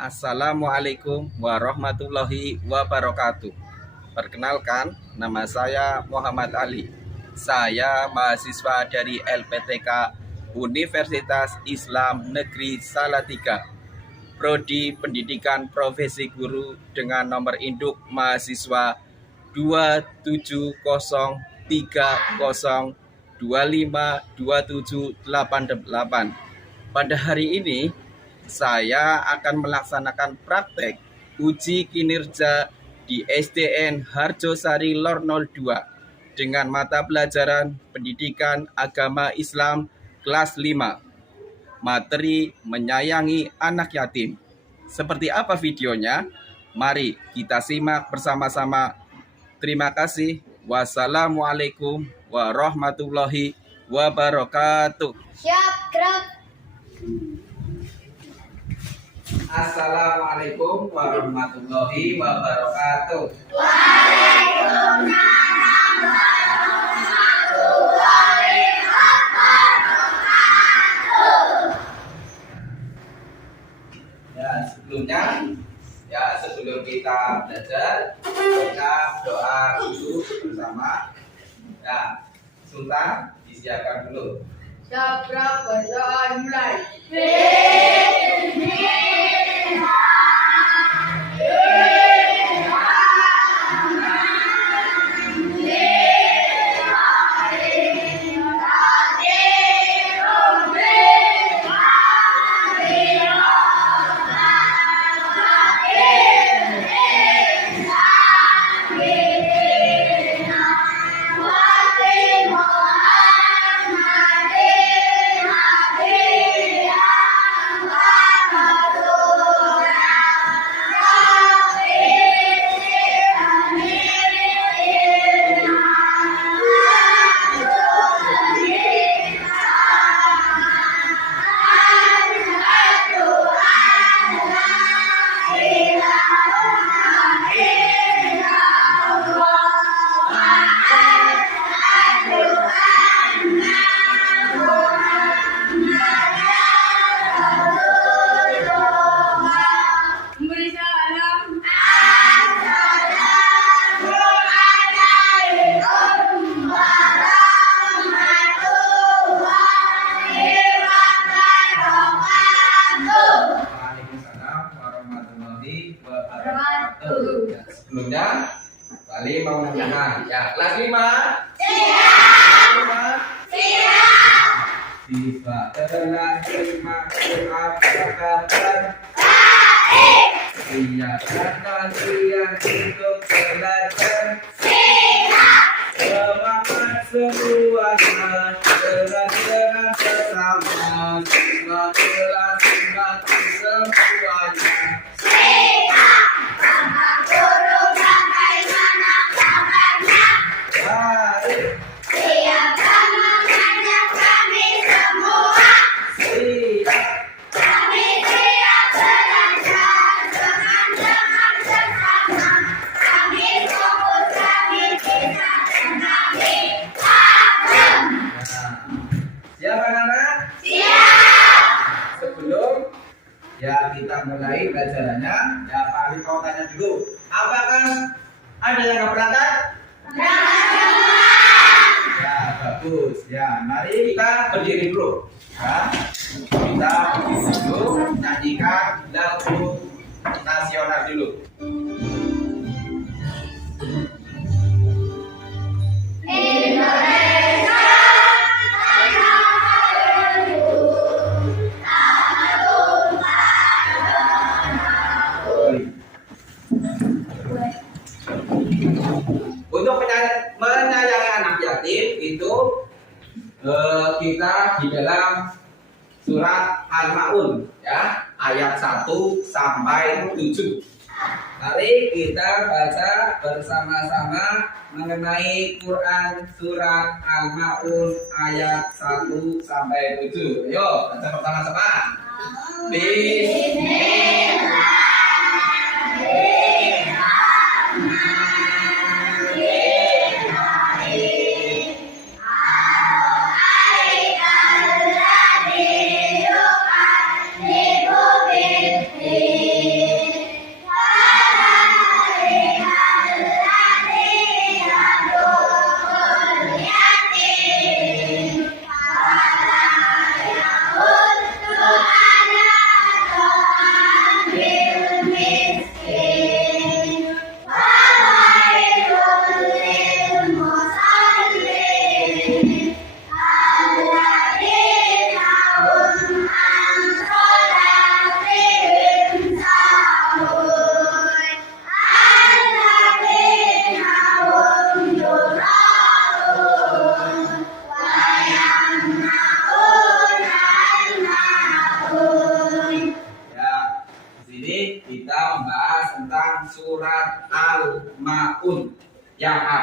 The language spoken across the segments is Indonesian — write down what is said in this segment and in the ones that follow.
Assalamualaikum warahmatullahi wabarakatuh. Perkenalkan, nama saya Muhammad Ali. Saya mahasiswa dari LPTK Universitas Islam Negeri Salatiga, Prodi Pendidikan Profesi Guru dengan nomor induk mahasiswa 27030252788. Pada hari ini saya akan melaksanakan praktek uji kinerja di SDN Harjosari Lor 02 dengan mata pelajaran Pendidikan Agama Islam kelas 5. Materi menyayangi anak yatim. Seperti apa videonya? Mari kita simak bersama-sama. Terima kasih. Wassalamualaikum warahmatullahi wabarakatuh. Siap, gerak. Assalamualaikum warahmatullahi wabarakatuh. Waalaikumsalam warahmatullahi wabarakatuh. Sebelum kita belajar, kita doa dulu bersama. Ya, Sultan disiapkan dulu. Siap, gerak, bacaan mulai. Sebelumnya, Bali mau menang. Ya, kelas 5. Tiba adalah 5 keabsahan. Iya, kalian untuk belajar. Semangat semuanya dengan bersama. Semangat semuanya. Siap anak-anak? Siap. Sebelum kita mulai pelajarannya, Pak Ali mau tanya dulu. Apakah ada yang nggak berangkat? Ya, bagus. Ya, mari kita berdiri dulu. Ya, kita berdiri dulu, nyanyikan lagu nasional dulu. Untuk menyayangi anak yatim itu kita di dalam surat Al-Maun ya, ayat 1 sampai 7. Mari kita baca bersama-sama mengenai Quran surat Al-Maun ayat 1 sampai 7. Ayo, baca bersama-sama. Bismillahirrahmanirrahim.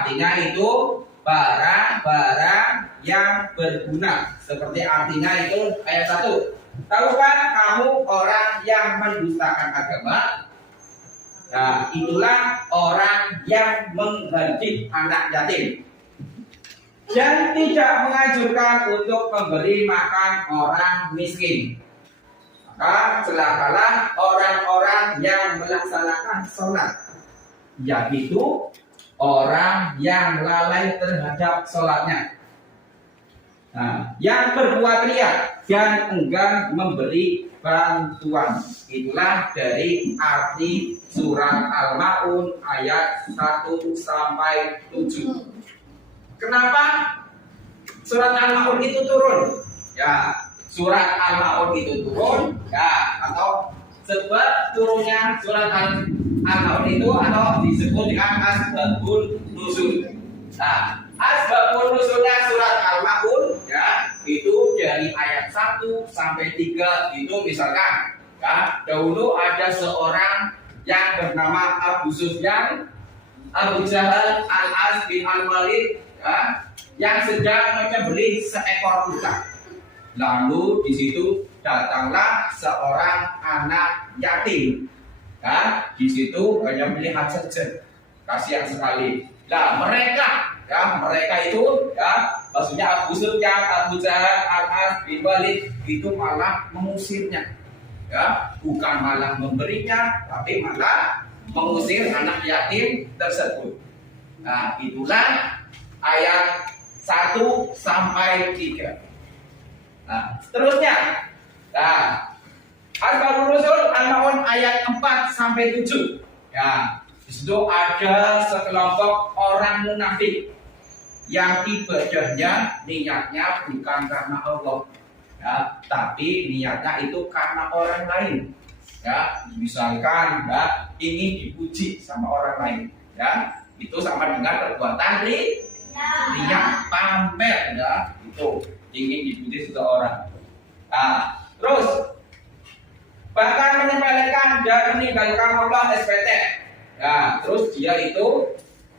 artinya itu barang-barang yang berguna. Seperti artinya itu ayat 1. Tahukah kamu orang yang mendustakan agama? Nah, itulah orang yang menghardik anak yatim dan tidak menganjurkan untuk memberi makan orang miskin. Maka celakalah orang-orang yang melaksanakan sholat, yaitu orang yang lalai terhadap sholatnya. Nah, yang berbuat riya dan enggan memberi bantuan. Itulah dari arti surat Al-Maun ayat 1 sampai 7. Kenapa surat Al-Maun itu turun? Ya, surat Al-Maun itu turun ya, atau sebab turunnya surat Al-Maun itu atau disebut dengan asbabun nuzul. Nah, asbabun nuzulnya surat Al-Maun ya, itu dari ayat 1 sampai 3 itu misalkan ya, dahulu ada seorang yang bernama Abu Sufyan, Abu Jahal, Al-As bin Al-Walid ya, yang sedang menyembelih seekor unta. Lalu di situ datanglah seorang anak yatim. Ya, di situ hanya melihat saja, kasihan sekali. Nah, mereka itu ya, maksudnya Abu Sufyan, Abu Jahal, Al-As bin Walid itu malah mengusirnya. Ya, bukan malah memberinya, tapi malah mengusir anak yatim tersebut. Nah, itulah ayat 1 sampai 3. Nah, seterusnya. Nah, Asbabun Nuzul Al-Maun ayat 4 sampai 7. Ya, di situ ada sekelompok orang munafik yang ibadahnya niatnya bukan karena Allah, ya, tapi niatnya itu karena orang lain. Ya, misalkan ya, ingin dipuji sama orang lain, ya, itu sama dengan perbuatan riya, pamer, ya, itu ingin dipuji seseorang. Nah, terus bahkan menyepelekan dan meninggalkan Allah SPT. Nah, terus dia itu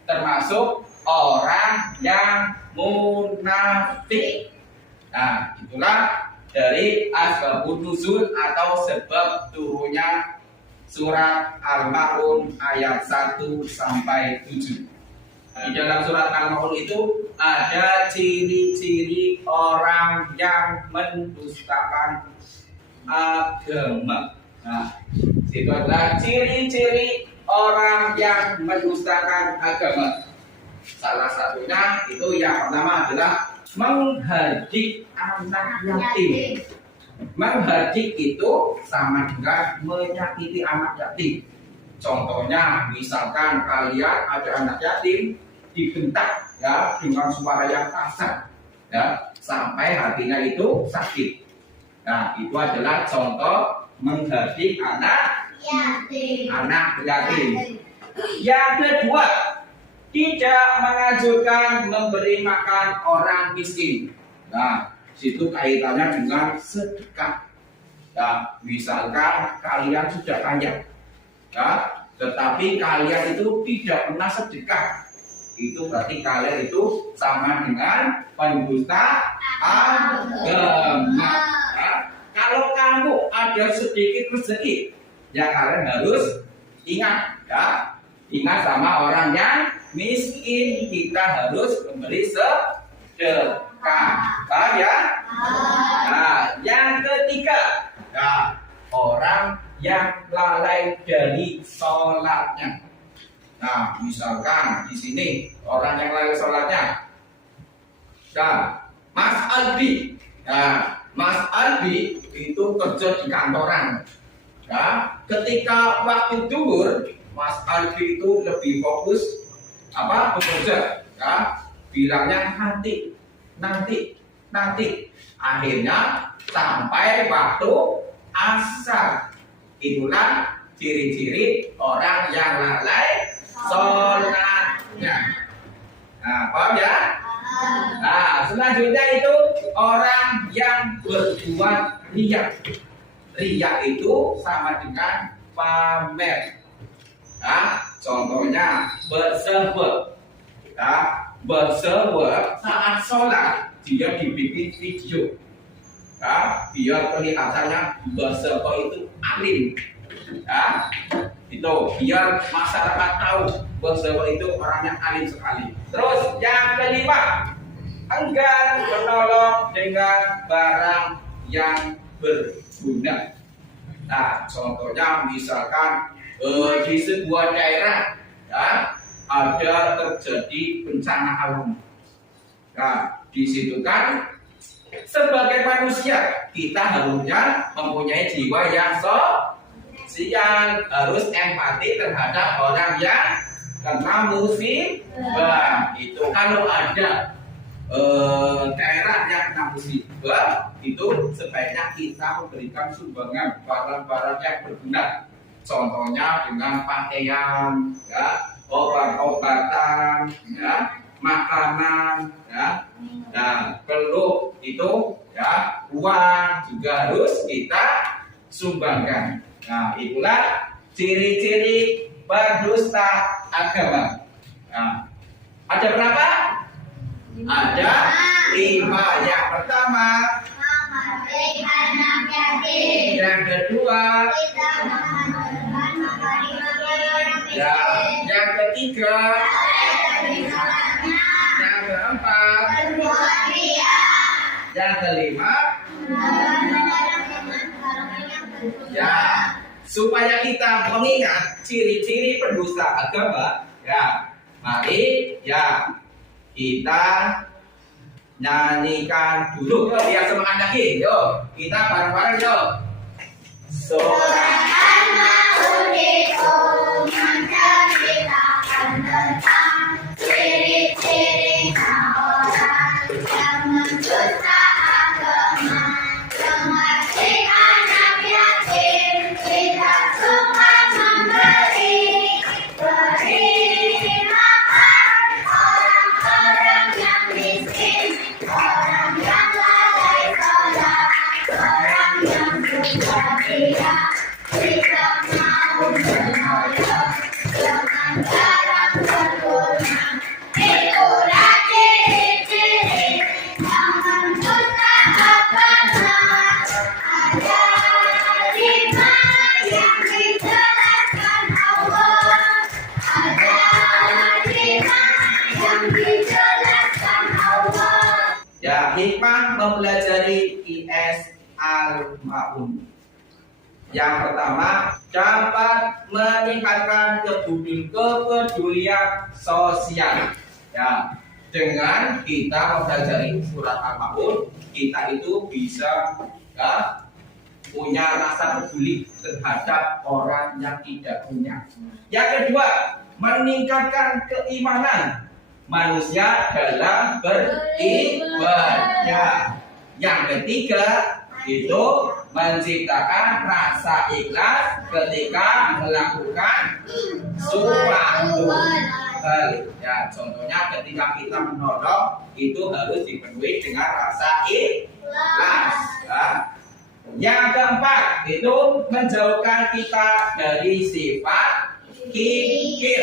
termasuk orang yang munafik. Nah, itulah dari asbabun nuzul atau sebab turunnya surat Al-Maun ayat 1 sampai 7. Di dalam surat Al-Maun itu ada ciri-ciri orang yang mendustakan agama. Nah, itu adalah ciri-ciri orang yang mendustakan agama. Salah satunya itu yang pertama adalah menghardik anak yatim. Menghardik itu sama dengan menyakiti anak yatim. Contohnya, misalkan kalian ada anak yatim dibentak ya dengan suara yang kasar, ya, sampai hatinya itu sakit. Nah, itu adalah contoh menghardik anak yatim. Yang kedua, tidak menganjurkan memberi makan orang miskin. Nah, situ kaitannya dengan sedekah. Nah, misalkan kalian sudah kaya, ya, tetapi kalian itu tidak pernah sedekah, itu berarti kalian itu sama dengan pendusta agama. Ya. Kalau kamu ada sedikit rezeki, ya kalian harus ingat, ya, ingat sama orang yang miskin, kita harus memberi sedekah. Paham ya? Nah, yang ketiga, ya, orang yang lalai dari sholatnya. Nah, misalkan di sini orang yang lalai sholatnya, nah, Mas Albi, nah, Mas Albi itu kerja di kantoran. Ya, ketika waktu duhur, Mas Albi itu lebih fokus bekerja. Ya, bilangnya nanti. Akhirnya sampai waktu asar. Itulah ciri-ciri orang yang lalai sholatnya. Nah, paham ya? Nah, selanjutnya itu orang yang berbuat riya. Riya itu sama dengan pamer. Nah, contohnya bersebut. Ya, sebab saat sholat dia dibikin video. Ya, biar kelihatannya bahasa itu alim. Ya, itu biar masyarakat tahu bahwa itu orangnya alim sekali. Terus yang kelima, enggan menolong dengan barang yang berguna. Nah, contohnya misalkan di sebuah daerah ya, ada terjadi bencana alam. Nah, di situ kan sebagai manusia kita harusnya mempunyai jiwa yang sosial, harus empati terhadap orang yang kena musibah. Itu kalau ada daerah yang kena musibah, itu sebaiknya kita memberikan sumbangan barang-barang yang berguna. Contohnya dengan pakaian, ya, obat-obatan, ya, makanan, ya, nah perlu itu, ya, uang juga harus kita sumbangkan. Nah, itulah ciri-ciri berdusta agama. Nah, ada berapa? Ada 5. Yang pertama, yang kedua, ya, yang ketiga, yang keempat, yang kelima, ya, supaya kita mengingat ciri-ciri pendusta agama, ya, mari ya kita nyanyikan dulu, yuk, biar semangat lagi, yuk, kita bareng-bareng, yuk. Surah Al-Maun menceritakan tentang ciri-ciri orang yang mendusta agama, seperti anak yatim, tidak suka memberi makan orang-orang yang miskin, orang yang lalai sholat, orang yang suka tidak mau menolong dengan barang berguna. Itulah ciri-ciri yang mendusta agama. Ada 5 yang dijelaskan Allah. Ada 5 yang dijelaskan Allah. Ya, hikmah mempelajari IS Al-Maun. Yang pertama, dapat meningkatkan kepedulian sosial. Ya, dengan kita mempelajari surat Al-Maun, kita itu bisa, ya, punya rasa peduli terhadap orang yang tidak punya. Yang kedua, meningkatkan keimanan manusia dalam beribadah. Yang ketiga, itu menciptakan rasa ikhlas ketika melakukan suatu hal. Ya, contohnya ketika kita menolong itu harus dipenuhi dengan rasa ikhlas. Ya. Yang keempat, itu menjauhkan kita dari sifat kikir.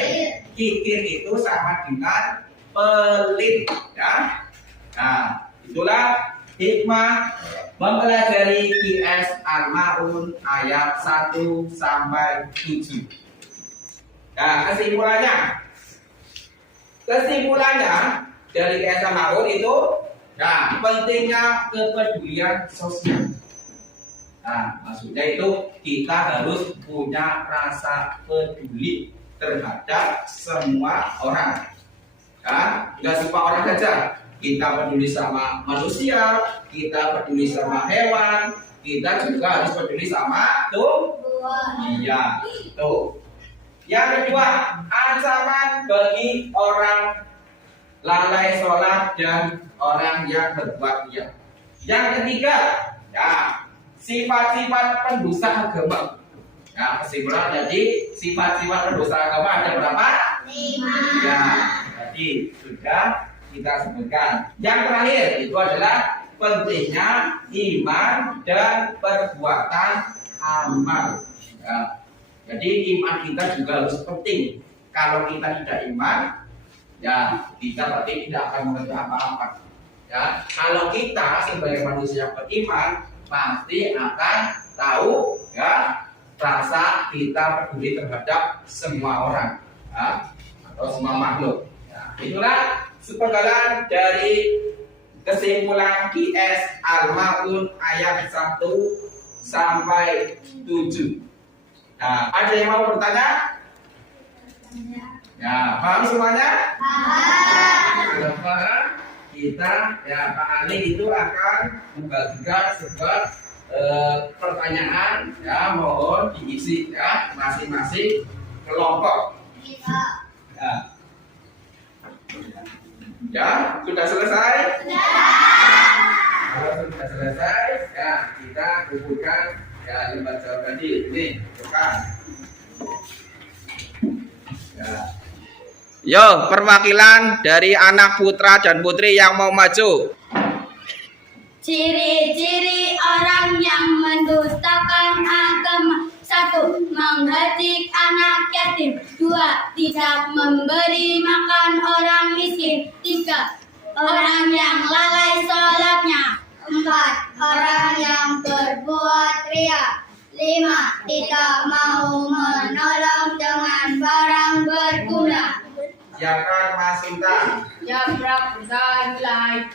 Kikir itu sama dengan pelit. Ya. Nah, itulah hikmah mempelajari IS Al-Maun ayat 1 sampai 7. Nah, kesimpulannya dari IS Al-Maun itu, nah, pentingnya kepedulian sosial. Nah, maksudnya itu kita harus punya rasa peduli terhadap semua orang. Ya, nggak semua orang saja. Kita peduli sama manusia, kita peduli sama hewan, kita juga harus peduli sama Tuhan. Iya, tuh. Yang kedua, ancaman bagi orang lalai sholat dan orang yang berbuat riya. Yang ketiga, ya, sifat-sifat pendusta agama. Nah, kesimpulan jadi sifat-sifat pendusta agama ada berapa? 5. Ya, jadi sudah kita sebutkan. Yang terakhir itu adalah pentingnya iman dan perbuatan amal. Ya. Jadi iman kita juga harus penting. Kalau kita tidak iman, Ya, kita berarti tidak akan mengerti apa-apa. Ya, kalau kita sebagai manusia yang beriman pasti akan tahu ya rasa kita peduli terhadap semua orang ya, atau semua makhluk. Ya, itulah sepenggalan dari kesimpulan QS Al-Maun ayat 1 sampai 7. Nah, ada yang mau bertanya? Ya, paham semuanya? Kalau paham, kita ya Pak Ali itu akan membagikan sebuah pertanyaan ya, mohon diisi ya masing-masing kelompok. Ya. Ya, sudah selesai? Kalau sudah selesai, ya kita kumpulkan ya lembar jawaban ini, bukan? Ya. Yo, perwakilan dari anak putra dan putri yang mau maju. Ciri-ciri orang yang mendustakan agama: 1. Menghardik anak yatim. 2. Tidak memberi makan orang miskin. 3. Orang yang lalai sholatnya. 4. Orang yang berbuat ria. 5. Tidak mau menolong dengan barang berguna. Siapkan Mas Intan. Jabrak, nilai.